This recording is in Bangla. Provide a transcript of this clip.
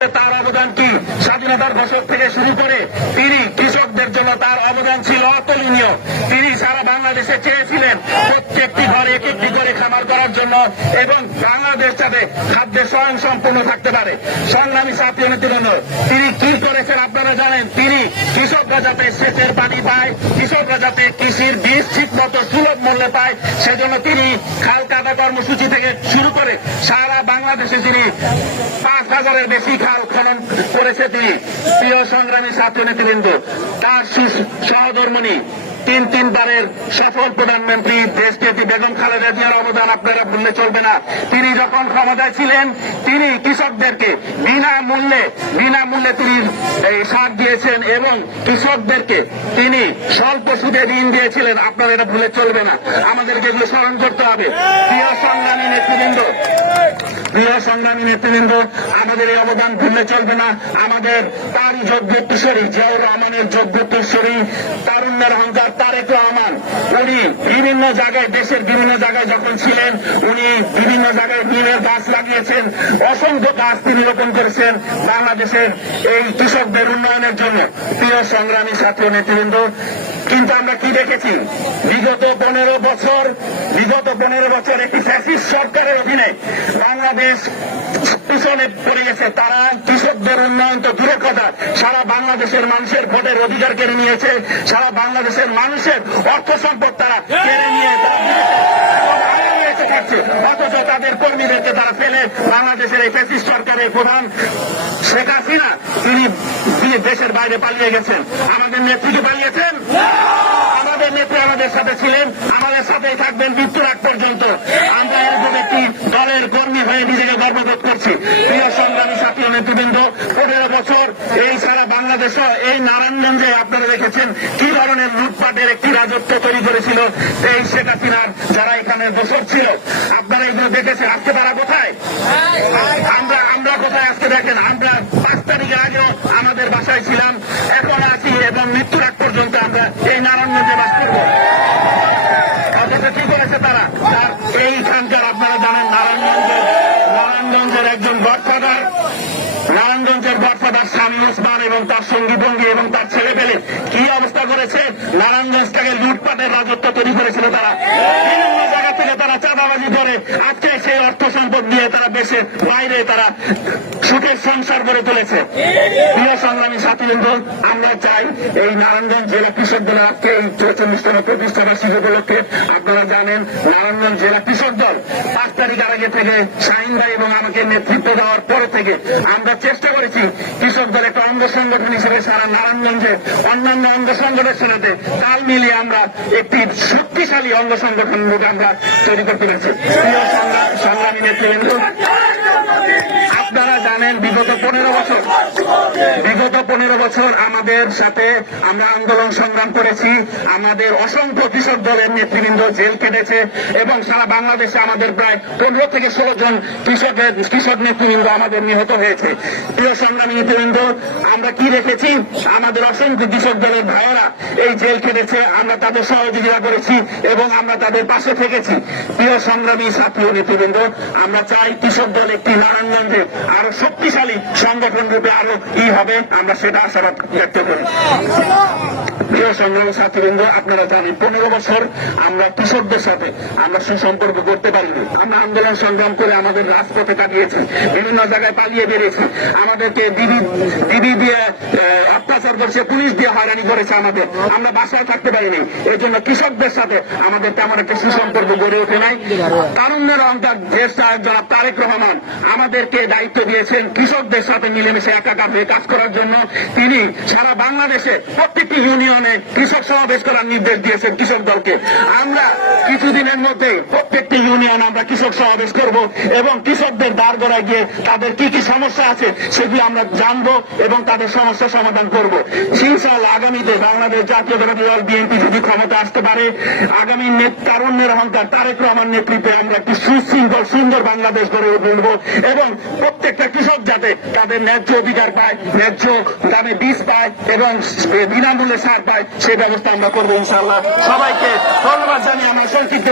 তার অবদান কি? স্বাধীনতার ঘোষক থেকে শুরু করে তিনি কৃষকদের জন্য তার অবদান ছিল অতুলনীয়। তিনি সারা বাংলাদেশে চেয়েছিলেন প্রত্যেকটি ঘরে এক একটি করে খামার করার জন্য এবং বাংলাদেশ যাতে খাদ্যে স্বয়ংসম্পূর্ণ থাকতে পারে। সংগ্রামী ছাত্র নেতৃবৃন্দ, তিনি কি করেছেন আপনারা জানেন। তিনি কৃষকরা যাতে সেচের পানি পায়, কৃষকরা যাতে কৃষির বীজ ঠিক মতো সুলভ মূল্যে পায়, সেজন্য তিনি খাল কাটা কর্মসূচি থেকে শুরু করে সারা বাংলাদেশে তিনি ৫,০০০-এর বেশি খাল খনন করেছে। তিনি প্রিয় সংগ্রামী ছাত্র নেতৃবৃন্দ, তার সহধর্মিণী তিনবারের সফল প্রধানমন্ত্রী দেশনেত্রী বেগম খালেদা জিয়ার অবদান আপনারা ভুললে চলবে না। তিনি যখন ক্ষমতায় ছিলেন তিনি কৃষকদেরকে বিনামূল্যে তিনি সার দিয়েছেন এবং কৃষকদেরকে তিনি স্বল্প সুদে ঋণ দিয়েছিলেন। আপনারা এটা ভুলে চলবে না, আমাদেরকে এগুলো স্মরণ করতে হবে। প্রিয় সংগ্রামী নেতৃবৃন্দ, আমাদের এই অবদান ভুললে চলবে না। আমাদের তারই যোগ্য উত্তরসূরি জিয়াউর রহমানের যোগ্য উত্তরসূরি তারুণ্যের অহংকার তারেক রহমান, উনি বিভিন্ন জায়গায় দেশের বিভিন্ন জায়গায় যখন ছিলেন উনি বিভিন্ন জায়গায় নিমের গাছ লাগিয়েছেন, অসংখ্য গাছ তিনি রোপণ করেছেন বাংলাদেশের এই কৃষকদের উন্নয়নের জন্য। প্রিয় সংগ্রামী ছাত্র নেতৃবৃন্দ, কিন্তু আমরা কি দেখেছি বিগত 15 বছর একটি ফ্যাসিস্ট সরকারের অধীনে বাংলাদেশ পিছনে পড়ে গেছে। তারা কৃষকদের উন্নয়ন তো দূরের কথা, সারা বাংলাদেশের মানুষের ভোটের অধিকার কেড়ে নিয়েছে, সারা বাংলাদেশের মানুষের অর্থ সম্পদ তারা কেড়ে নিয়ে অথচ তাদের কর্মীদেরকে তারা ফেলে বাংলাদেশের এই ফ্যাসিস্ট সরকারের প্রধান শেখ হাসিনা তিনি দেশের বাইরে পালিয়ে গেছেন। আমাদের নেত্রীকে পালিয়েছেন? আমাদের নেত্রী আমাদের সাথে ছিলেন, আমাদের সাথেই থাকবেন মৃত্যুর আগ পর্যন্ত। আমরা এরকম একটি দলের কর্মী হয়ে নিজেকে গর্ববোধ করছি। প্রিয় সংগ্রামী ছাত্র নেতৃবৃন্দ, 15 বছর এই সারা বাংলাদেশ এই নারায়ণগঞ্জে আপনারা দেখেছেন কি ধরনের লুটপাটের একটি রাজত্ব তৈরি করেছিল এই শেখ হাসিনার যারা এখানে দোষর ছিল। আপনারা এগুলো দেখেছেন। আজকে তারা কোথায়? আমরা কোথায়? আজকে দেখেন, আমরা 5 তারিখের আগেও আমাদের বাসায় ছিলাম, এখন আছি এবং মৃত্যুর আগ পর্যন্ত আমরা এই নারায়ণগঞ্জে বাস করব। অথচ কি করেছে তারা? তার এইখানকার আপনারা জানেন নারায়ণগঞ্জের একজন গডফাদার, নারায়ণগঞ্জের গডফাদার স্বামী ওসমান এবং তার সঙ্গী ভঙ্গি এবং তার ছেলে পেলে কি অবস্থা করেছে? নারায়ণগঞ্জটাকে লুটপাটের রাজত্ব তৈরি করেছিল তারা। বিভিন্ন জায়গা থেকে তারা চাঁদাবাজি করে আজকে সেই অর্থ সম্পদ দিয়ে তারা দেশের বাইরে তারা সুখের সংসার গড়ে তুলেছে। প্রিয় সংগ্রামী ছাত্রবৃন্দ, আমরা চাই এই নারায়ণগঞ্জ জেলা কৃষক দল আজকে এই 44তম প্রতিষ্ঠা বার্ষিকী উপলক্ষে আপনারা জানেন নারায়ণগঞ্জ জেলা কৃষক দল 5 তারিখ আগে থেকে শাহিন ভাই এবং আমাকে নেতৃত্ব দেওয়ার পর থেকে আমরা চেষ্টা করেছি কৃষকদের একটা অঙ্গ সংগঠন হিসেবে সারা নারায়ণগঞ্জে অন্যান্য অঙ্গ সংগঠনের সাথে তাল মিলিয়ে আমরা একটি শক্তিশালী অঙ্গ সংগঠন রূপে আমরা তৈরি করতে পেরেছি। প্রিয় সংগ্রামী নেতৃবৃন্দ, আপনারা জানেন বিগত 15 বছর আমাদের সাথে আমরা আন্দোলন সংগ্রাম করেছি। আমাদের অসংখ্য কৃষক দলের নেতৃবৃন্দ জেল কেটেছে এবং সারা বাংলাদেশে আমাদের প্রায় 15 থেকে 16 জন কৃষক নেতৃবৃন্দ আমাদের নিহত হয়েছে। প্রিয় সংগ্রামী নেতৃবৃন্দ, আমরা কি রেখেছি? আমাদের অসংখ্য কৃষক দলের ভাইয়েরা এই জেল কেটেছে, আমরা তাদের সহযোগিতা করেছি এবং আমরা তাদের পাশে থেকেছি। প্রিয় সংগ্রামী ছাত্র নেতৃবৃন্দ, আমরা চাই কৃষক দল একটি নারায়ণগঞ্জে আরো শক্তিশালী সংগঠন রূপে আরো হবে, আমরা সেটা আশাবাদ ব্যক্ত করি। প্রিয় সংগ্রামী ছাত্রবৃন্দ, আপনারা জানেন 15 বছর আমরা কৃষকদের সাথে আমরা সুসম্পর্ক করতে পারিনি। আমরা আন্দোলন সংগ্রাম করে আমাদের রাজপথে কাটিয়েছি, বিভিন্ন জায়গায় পালিয়ে বেরিয়েছি, আমাদেরকে দিদি দিয়ে অত্যাচার করছে, পুলিশ দিয়ে হয়রানি করেছে আমাদের, আমরা বাসায় থাকতে পারিনি। এই জন্য কৃষকদের সাথে আমাদের তেমন একটা সুসম্পর্ক গড়ে ওঠে নাই। তারুণ্যের অহংকার দেশ নায়ক জনাব তারেক রহমান আমাদেরকে দায়িত্ব দিয়েছেন কৃষকদের সাথে মিলেমিশে একাকার হয়ে কাজ করার জন্য। তিনি সারা বাংলাদেশে প্রত্যেকটি ইউনিয়নে কৃষক সমাবেশ করার নির্দেশ দিয়েছেন কৃষক দলকে। আমরা কিছুদিনের মধ্যে প্রত্যেকটি ইউনিয়ন আমরা কৃষক সমাবেশ করব এবং কৃষকদের দ্বার গড়ায় গিয়ে তাদের কি কি সমস্যা আছে সেগুলো আমরা জানবো এবং তাদের সমস্যা সমাধান করব। ইনশাআল্লাহ আগামীতে বাংলাদেশ জাতীয়তাবাদী দল বিএনপি যদি ক্ষমতা আসতে পারে, আগামী তারুণ্যের অহংকার তারেক রহমান নেতৃত্বে আমরা একটি সুশৃঙ্খল সুন্দর বাংলাদেশ গড়ে তুলব এবং প্রত্যেকটা কৃষক যাতে তাদের ন্যায্য অধিকার পায়, ন্যায্য দামে বীজ পায় এবং বিনামূল্যে সার পায়, সেই ব্যবস্থা আমরা করবো ইনশাআল্লাহ। সবাইকে ধন্যবাদ জানিয়ে আমরা সংক্ষিপ্ত